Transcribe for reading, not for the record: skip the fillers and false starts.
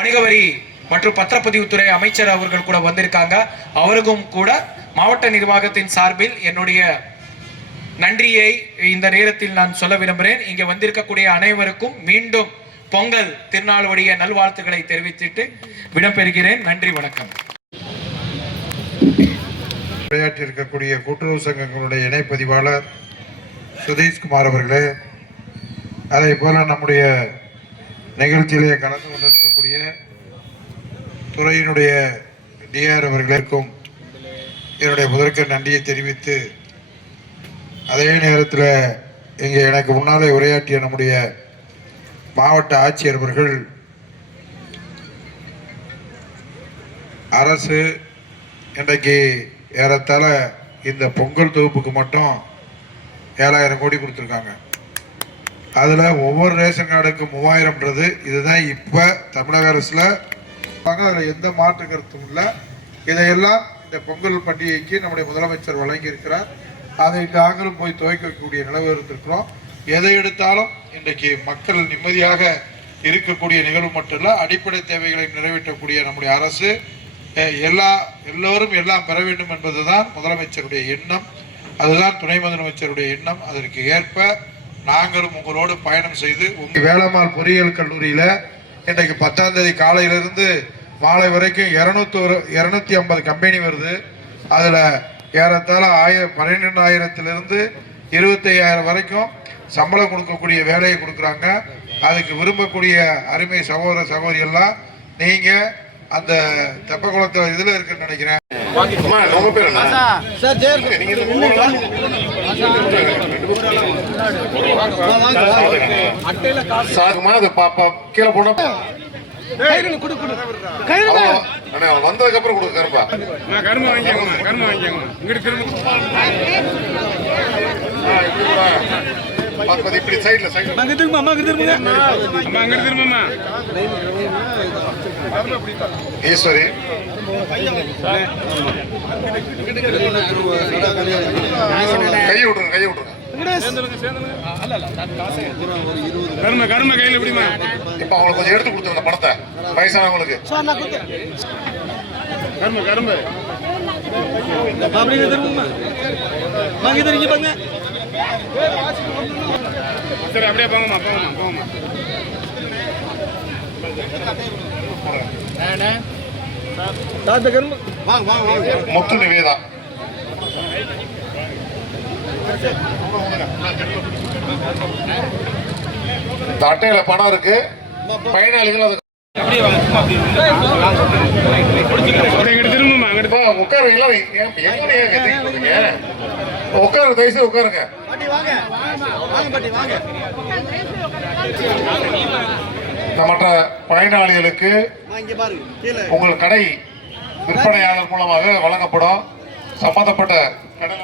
வணிக வரி மற்றும் பத்திரப்பதிவுத்துறை அமைச்சர் அவர்கள் கூட வந்திருக்காங்க. அவருக்கும் கூட மாவட்ட நிர்வாகத்தின் சார்பில் என்னுடைய நன்றியை இந்த நேரத்தில் நான் சொல்ல விரும்புகிறேன். இங்கே வந்திருக்கக்கூடிய அனைவருக்கும் மீண்டும் பொங்கல் திருநாளுடைய நல்வாழ்த்துக்களை தெரிவித்துட்டு விடைபெறுகிறேன். நன்றி, வணக்கம். இருக்கக்கூடிய கூட்டுறவு சங்கங்களுடைய இணைப்பதிவாளர் சுதீஷ்குமார் அவர்களே, அதே போல நம்முடைய நிகழ்ச்சியிலே கலந்து கொண்டிருக்கக்கூடிய துறையினுடைய டிஆர் அவர்களுக்கும் என்னுடைய முதற்க நன்றியை தெரிவித்து, அதே நேரத்தில் இங்கே எனக்கு முன்னாலே உரையாற்றிய நம்முடைய மாவட்ட ஆட்சியர் அவர்கள் அரசு இன்றைக்கு ஏறத்தாழ இந்த பொங்கல் தொகுப்புக்கு மட்டும் 7000 கோடி கொடுத்துருக்காங்க. அதில் ஒவ்வொரு ரேஷன் கார்டுக்கு 3000ன்றது இதுதான் இப்போ தமிழக அரசில். அதில் எந்த மாற்று கருத்தும் இல்லை. இதையெல்லாம் இந்த பொங்கல் பண்டிகைக்கு நம்முடைய முதலமைச்சர் வழங்கியிருக்கிறார். அதை நாங்களும் போய் துவைக்கக்கூடிய நிலவு இருந்திருக்கிறோம். எதை எடுத்தாலும் இன்றைக்கு மக்கள் நிம்மதியாக இருக்கக்கூடிய நிகழ்வு மட்டுமல்ல, அடிப்படை தேவைகளை நிறைவேற்றக்கூடிய நம்முடைய அரசு எல்லோரும் எல்லாம் பெற வேண்டும் என்பதுதான் முதலமைச்சருடைய எண்ணம். அதுதான் துணை முதலமைச்சருடைய எண்ணம். அதற்கு ஏற்ப நாங்களும் உங்களோடு பயணம் செய்து வேளம்மாள் பொறியியல் கல்லூரியில் இன்றைக்கு 10ஆம் தேதி காலையிலிருந்து மாலை வரைக்கும் 250 கம்பெனி வருது. அதில் ஏறத்தாழ 12,000 25,000 வரைக்கும் சம்பளம் கொடுக்கக்கூடிய வேலையை கொடுக்குறாங்க. அதுக்கு விரும்பக்கூடிய அருமை சகோதர சகோதரியெல்லாம் நீங்கள் அந்த தெப்பக்குளத்தில் இதில் இருக்குன்னு நினைக்கிறேன். கீழே போன வந்ததுக்கு அப்புறம் கொடுக்குறப்பா இப்படி சைட்ல ஈஸ்வரி கையை விட்டுருங்க, கையை விட்டுருங்க. இப்ப அவங்களுக்கு கொஞ்சம் எடுத்து கொடுத்துருங்க பணத்தை, வயசானவங்களுக்கு. சரி, அப்படியே போங்கம்மா, போங்கம்மா, போங்கம்மா. முத்து நிவேதா இந்த அட்டையில பணம் இருக்கு. பயனாளிகள் அது உட்காருங்களா? உட்காரு, தயவுசெய்து உட்காருங்க. மற்ற பயனாளிகளுக்கு உங்கள் கடை விற்பனையாளர் மூலமாக வழங்கப்படும். சம்பந்தப்பட்ட கடை